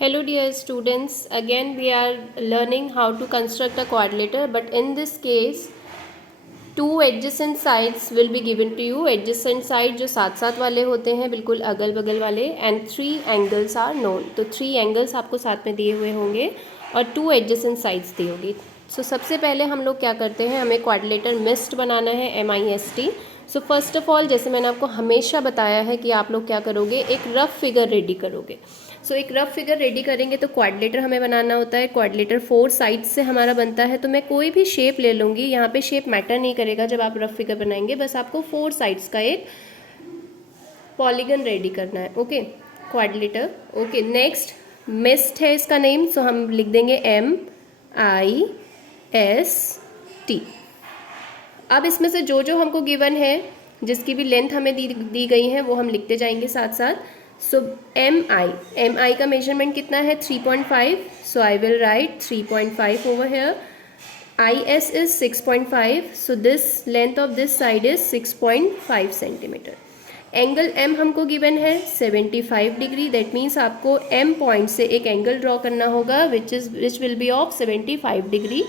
Hello dear students, again we are learning how to construct a quadrilateral, but in this case two adjacent sides will be given to you. Adjacent side जो साथ साथ वाले होते हैं, बिल्कुल अगल बगल वाले, and three angles are known. तो three angles आपको साथ में दिए हुए होंगे और two adjacent sides दी होगी. So सबसे पहले हम लोग क्या करते हैं, हमें quadrilateral MIST बनाना है, MIST. So first of all जैसे मैंने आपको हमेशा बताया है कि आप लोग क्या करोगे, एक रफ फिगर रेडी करोगे. सो एक रफ फिगर रेडी करेंगे तो क्वाड्रिलेटर हमें बनाना होता है. क्वाड्रिलेटर 4 साइड से हमारा बनता है, तो मैं कोई भी शेप ले लूँगी. यहाँ पे शेप मैटर नहीं करेगा जब आप रफ फिगर बनाएंगे, बस आपको 4 साइड्स का एक पॉलीगन रेडी करना है. Okay, quadrilateral. Okay, next mist है इसका नेम, सो हम लिख देंगे MIST. अब इसमें से जो जो हमको गिवन है, जिसकी भी लेंथ हमें दी गई है, वो हम लिखते जाएंगे साथ साथ. सो MI का मेजरमेंट कितना है, 3.5. So I will write 3.5 over here. IS is 6.5. So this length of this side is 6.5 centimetre. Angle M हमको गिवन है 75 डिग्री. दैट मीन्स आपको M पॉइंट से एक एंगल ड्रॉ करना होगा which will be of 75 degree.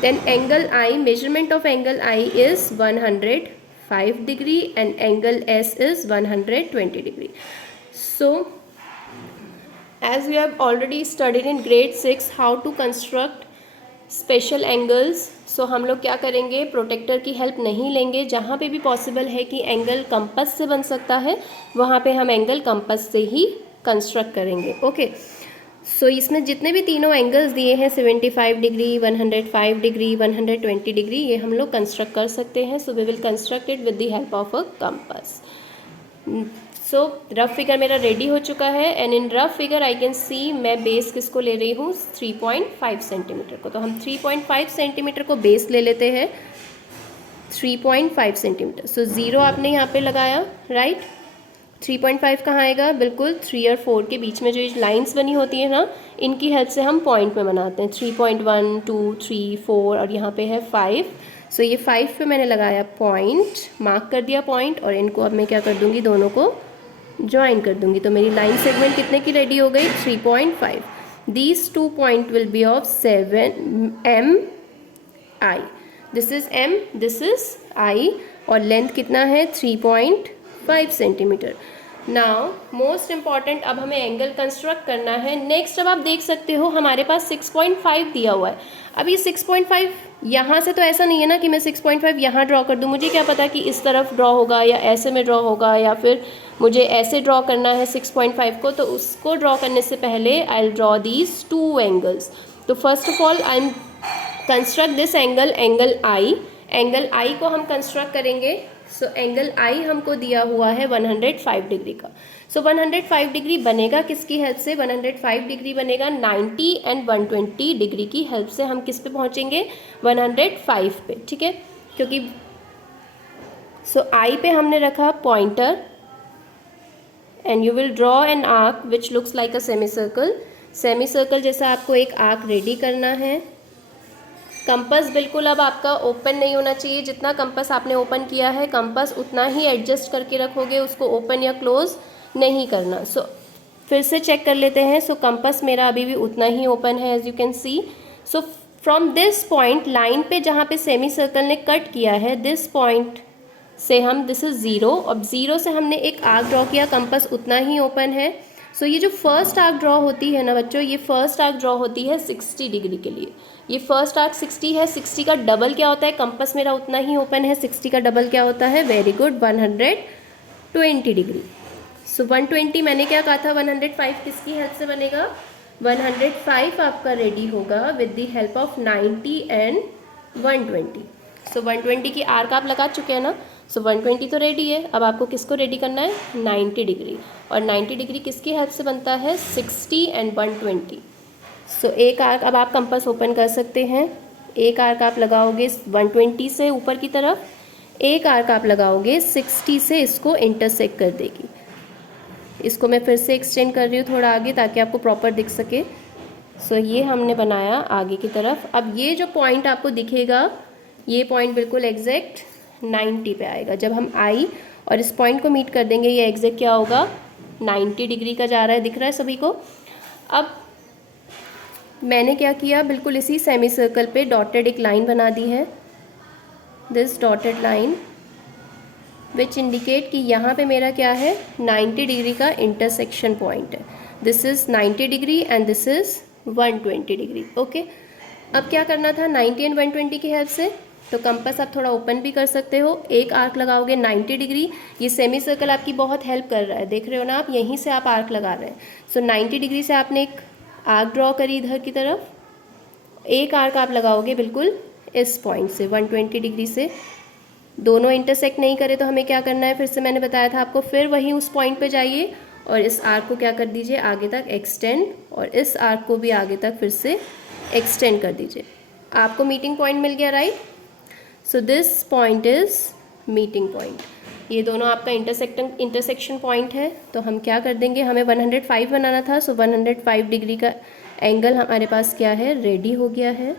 Then angle I, measurement of angle I is 105 degree and angle S is 120 degree. So as we have already studied in grade 6 how to construct special angles, so हम लोग क्या करेंगे, protector की help नहीं लेंगे. जहाँ पे भी पॉसिबल है कि एंगल कंपास से बन सकता है, वहाँ पे हम एंगल कंपास से ही कंस्ट्रक्ट करेंगे. ओके, सो इसमें जितने भी तीनों एंगल्स दिए हैं, 75 डिग्री, 105 डिग्री, 120 डिग्री, ये हम लोग कंस्ट्रक्ट कर सकते हैं. So we will construct it with the help of a compass. So rough figure मेरा रेडी हो चुका है and in rough figure I can see मैं बेस किसको ले रही हूँ, 3.5 सेंटीमीटर को. तो हम 3.5 सेंटीमीटर को बेस ले लेते हैं, 3.5 सेंटीमीटर. सो 0 आपने यहाँ पे लगाया, राइट. 3.5 कहाँ आएगा, बिल्कुल 3 और 4 के बीच में जो ये लाइन्स बनी होती है ना, इनकी हेल्प से हम पॉइंट में बनाते हैं. 3.1, 2, 3, 4 और यहाँ पे है 5. सो ये 5 पे मैंने लगाया पॉइंट, मार्क कर दिया पॉइंट, और इनको अब मैं क्या कर दूँगी, दोनों को ज्वाइन कर दूंगी. तो मेरी लाइन सेगमेंट कितने की रेडी हो गई, 3.5. These 2 point will be of 7 MI. This is M, this is I, और लेंथ कितना है, 3.5 सेंटीमीटर. नाउ मोस्ट इम्पॉर्टेंट, अब हमें एंगल कंस्ट्रक्ट करना है. नेक्स्ट अब आप देख सकते हो हमारे पास 6.5 दिया हुआ है. अब ये 6.5 यहाँ से तो ऐसा नहीं है ना कि मैं 6.5 यहाँ ड्रॉ कर दूँ. मुझे क्या पता कि इस तरफ ड्रॉ होगा या ऐसे में ड्रॉ होगा या फिर मुझे ऐसे ड्रॉ करना है 6.5 को. तो उसको ड्रॉ करने से पहले I will draw these 2 angles. तो first of all I am construct this angle, angle I. Angle I को हम कंस्ट्रक्ट करेंगे. सो एंगल I हमको दिया हुआ है 105 डिग्री का. सो 105 डिग्री बनेगा किसकी हेल्प से, 105 डिग्री बनेगा 90 एंड 120 डिग्री की हेल्प से. हम किस पे पहुंचेंगे, 105 पे, ठीक है. क्योंकि सो I पे हमने रखा pointer and you will draw an arc which looks like a semi circle. Semi circle जैसा आपको एक आर्क रेडी करना है. कंपास बिल्कुल अब आपका ओपन नहीं होना चाहिए. जितना कंपास आपने ओपन किया है, कंपास उतना ही एडजस्ट करके रखोगे, उसको ओपन या क्लोज नहीं करना. सो फिर से चेक कर लेते हैं. सो कंपास मेरा अभी भी उतना ही ओपन है, as you can see. So from this point, line पे जहाँ पे सेमी सर्कल ने कट किया है, दिस पॉइंट से हम, दिस इज 0. अब 0 से हमने एक आर्क ड्रॉ किया, कंपास उतना ही ओपन है. सो ये जो फर्स्ट आर्क ड्रॉ होती है ना बच्चों, ये फर्स्ट आर्क ड्रॉ होती है 60 डिग्री के लिए. ये फर्स्ट आर्क 60 है. 60 का डबल क्या होता है, कंपास मेरा उतना ही ओपन है, 60 का डबल क्या होता है, वेरी गुड, 120 डिग्री. सो 120 मैंने क्या कहा था, 105 किसकी हेल्प से बनेगा, 105 आपका रेडी होगा with the help of 90 and 120. सो 120 की आर्क आप लगा चुके हैं ना. सो 120 तो रेडी है. अब आपको किसको रेडी करना है, 90 डिग्री. और 90 डिग्री किसकी हेल्प से बनता है, 60 एंड 120. सो एक आर्क अब आप कंपास ओपन कर सकते हैं. एक आर्क आप लगाओगे 120 से ऊपर की तरफ, एक आर्क आप लगाओगे 60 से, इसको इंटरसेक्ट कर देगी. इसको मैं फिर से एक्सटेंड कर रही हूँ थोड़ा आगे ताकि आपको प्रॉपर दिख सके. सो ये हमने बनाया आगे की तरफ. अब ये जो पॉइंट आपको दिखेगा, ये पॉइंट बिल्कुल एग्जैक्ट 90 पे आएगा. जब हम I और इस पॉइंट को मीट कर देंगे, ये एग्जैक्ट क्या होगा, 90 डिग्री का जा रहा है, दिख रहा है सभी को. अब मैंने क्या किया, बिल्कुल इसी सेमी सर्कल पे डॉटेड एक लाइन बना दी है, this dotted line which indicate कि यहाँ पे मेरा क्या है, 90 डिग्री का इंटरसेक्शन पॉइंट है। This is 90 degree and this is 120 degree. Okay, अब क्या करना था 90 एंड 120 की हेल्प से, तो कंपास आप थोड़ा ओपन भी कर सकते हो, एक आर्क लगाओगे 90 डिग्री। ये सेमी सर्कल आपकी बहुत हेल्प कर रहा है, देख रहे हो ना आप, यहीं से आप आर्क लगा रहे हैं। सो 90 डिग्री से आपने एक आर्क ड्रॉ करी इधर की तरफ, एक आर्क आप लगाओगे बिल्कुल इस पॉइंट से 120 डिग्री से। दोनों इंटरसेक्ट नहीं करे तो हमें क्या करना है, फिर से मैंने बताया था आपको, फिर वहीं उस पॉइंट पे जाइए और इस आर्क को क्या कर दीजिए, आगे तक एक्सटेंड, और इस आर्क को भी आगे तक फिर से एक्सटेंड कर दीजिए। आपको मीटिंग पॉइंट मिल गया, right. So this point is meeting point. ये दोनों आपका इंटरसेक्शन पॉइंट है। तो हम क्या कर देंगे, हमें 105 बनाना था, सो 105 डिग्री का एंगल हमारे पास क्या है, रेडी हो गया है।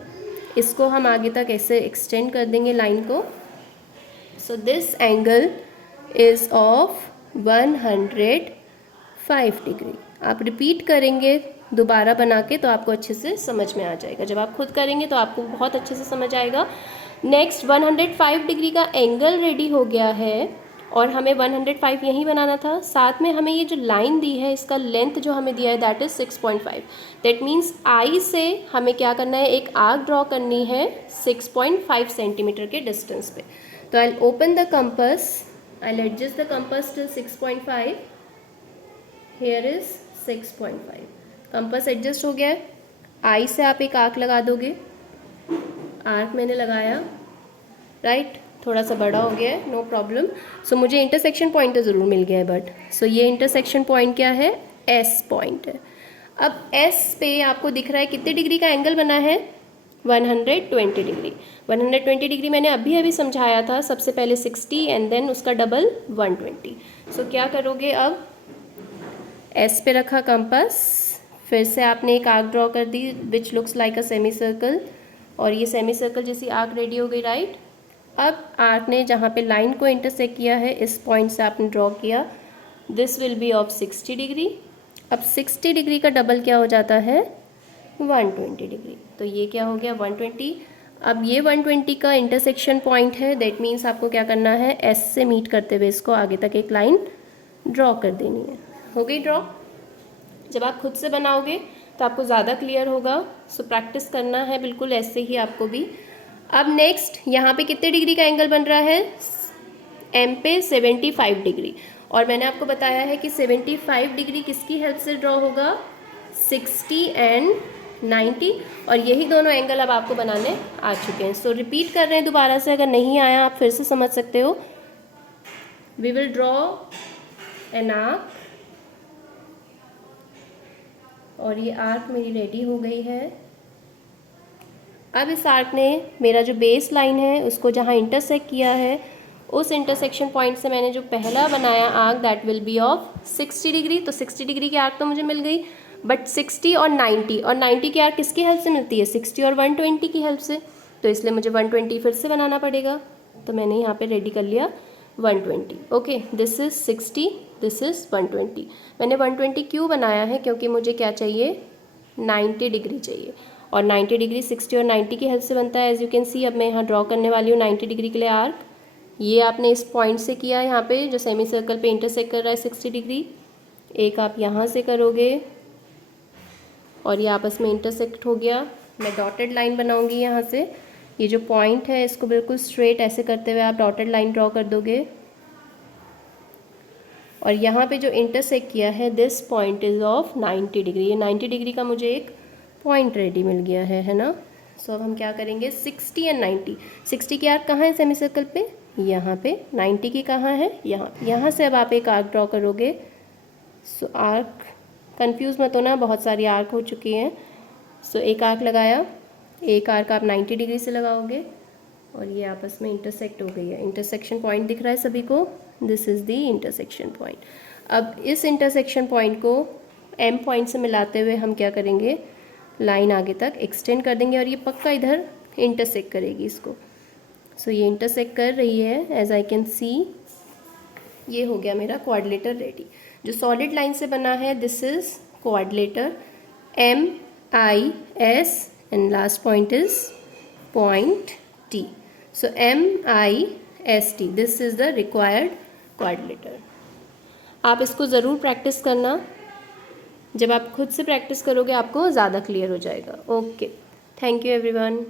इसको हम आगे तक ऐसे एक्सटेंड कर देंगे लाइन को। So this angle is of 105 degree. आप रिपीट करेंगे दोबारा बना के तो आपको अच्छे से समझ में आ जाएगा। जब आप खुद करेंगे तो आपको बहुत अच्छे से समझ आएगा। नेक्स्ट 105 डिग्री का एंगल रेडी हो गया है और हमें 105 यहीं बनाना था। साथ में हमें ये जो लाइन दी है इसका लेंथ जो हमें दिया है that is 6.5। That means I से हमें क्या करना है, एक आर्क ड्रॉ करनी है 6.5 सेंटीमीटर के डिस्टेंस पे। तो I open the compass, I adjust the compass till 6.5, here is 6.5। Compass adjust हो गया है। आई से आप एक आर्क लगा दोगे, आर्क मैंने लगाया, राइट, थोड़ा सा बड़ा हो गया है, नो प्रॉब्लम। सो मुझे इंटरसेक्शन पॉइंट तो ज़रूर मिल गया है, बट सो ये इंटरसेक्शन पॉइंट क्या है, एस पॉइंट है। अब एस पे आपको दिख रहा है कितने डिग्री का एंगल बना है, 120 डिग्री। 120 डिग्री मैंने अभी अभी समझाया था, सबसे पहले 60 एंड देन उसका डबल 120। सो क्या करोगे, अब एस पे रखा कंपास, फिर से आपने एक आर्क ड्रॉ कर दी which looks like a semi circle, और ये सेमी सर्कल जैसी आर्क रेडी हो गई, राइट। अब आर्क ने जहाँ पे लाइन को इंटरसेक्ट किया है इस पॉइंट से आपने ड्रॉ किया, this will be of 60 degree. अब 60 डिग्री का डबल क्या हो जाता है, 120 डिग्री। तो ये क्या हो गया, 120। अब ये 120 का इंटरसेक्शन पॉइंट है, दैट मीन्स आपको क्या करना है, एस से मीट करते हुए इसको आगे तक एक लाइन ड्रॉ कर देनी है। हो गई ड्रॉ। जब आप खुद से बनाओगे तो आपको ज़्यादा क्लियर होगा, सो प्रैक्टिस करना है बिल्कुल ऐसे ही आपको भी। अब नेक्स्ट यहाँ पे कितने डिग्री का एंगल बन रहा है, एम पे 75 डिग्री, और मैंने आपको बताया है कि 75 डिग्री किसकी हेल्प से ड्रॉ होगा, 60 एंड 90, और यही दोनों एंगल अब आपको बनाने आ चुके हैं। सो रिपीट कर रहे हैं दोबारा से, अगर नहीं आया आप फिर से समझ सकते हो। We will draw an arc, और ये आर्क मेरी रेडी हो गई है। अब इस आर्क ने मेरा जो बेस लाइन है उसको जहाँ इंटरसेक्ट किया है, उस इंटरसेक्शन पॉइंट से मैंने जो पहला बनाया arc that will be of 60 degree. तो 60 डिग्री की आर्क तो मुझे मिल गई, बट 60 और 90 की आर्क किसकी हेल्प से मिलती है, 60 और 120 की हेल्प से। तो इसलिए मुझे 120 फिर से बनाना पड़ेगा। तो मैंने यहाँ पे रेडी कर लिया 120। Okay, this is 60, this is 120। मैंने 120 क्यों बनाया है, क्योंकि मुझे क्या चाहिए, 90 डिग्री चाहिए, और 90 डिग्री 60 और 90 की हेल्प से बनता है। एज यू कैन सी, अब मैं यहाँ ड्रॉ करने वाली हूँ 90 डिग्री के लिए आर्क। ये आपने इस पॉइंट से किया यहाँ पे जो सेमी सर्कल पे इंटरसेक्ट कर रहा है 60 डिग्री, एक आप यहाँ से करोगे और ये आपस में इंटरसेक्ट हो गया। मैं डॉटेड लाइन बनाऊँगी यहाँ से, ये जो पॉइंट है इसको बिल्कुल स्ट्रेट ऐसे करते हुए आप डॉटेड लाइन ड्रॉ कर दोगे, और यहाँ पे जो इंटरसेक्ट किया है this point is of 90 degree. ये 90 डिग्री का मुझे एक पॉइंट रेडी मिल गया है ना। सो अब हम क्या करेंगे, 60 एंड 90, 60 की आर्क कहाँ है सेमी सर्कल पे, यहाँ पे, 90 की कहाँ है, यहाँ से अब आप एक आर्क ड्रॉ करोगे। सो आर्क, कंफ्यूज मत होना, बहुत सारी आर्क हो चुकी हैं। सो एक आर्क लगाया, एक आर्क आप 90 डिग्री से लगाओगे, और ये आपस में इंटरसेक्ट हो गई है। इंटरसेक्शन पॉइंट दिख रहा है सभी को, this is the intersection point. अब इस इंटरसेक्शन पॉइंट को एम पॉइंट से मिलाते हुए हम क्या करेंगे, लाइन आगे तक एक्सटेंड कर देंगे, और ये पक्का इधर इंटरसेक्ट करेगी इसको। सो ये इंटरसेक्ट कर रही है, एज आई कैन सी। ये हो गया मेरा क्वाड्रिलेटर रेडी। जो सॉलिड लाइन से बना है this is quadrilateral, M I S and last point is point T. So MIST, this is the required quadrilateral. आप इसको ज़रूर प्रैक्टिस करना, जब आप खुद से प्रैक्टिस करोगे आपको ज़्यादा क्लियर हो जाएगा. Okay, thank you everyone.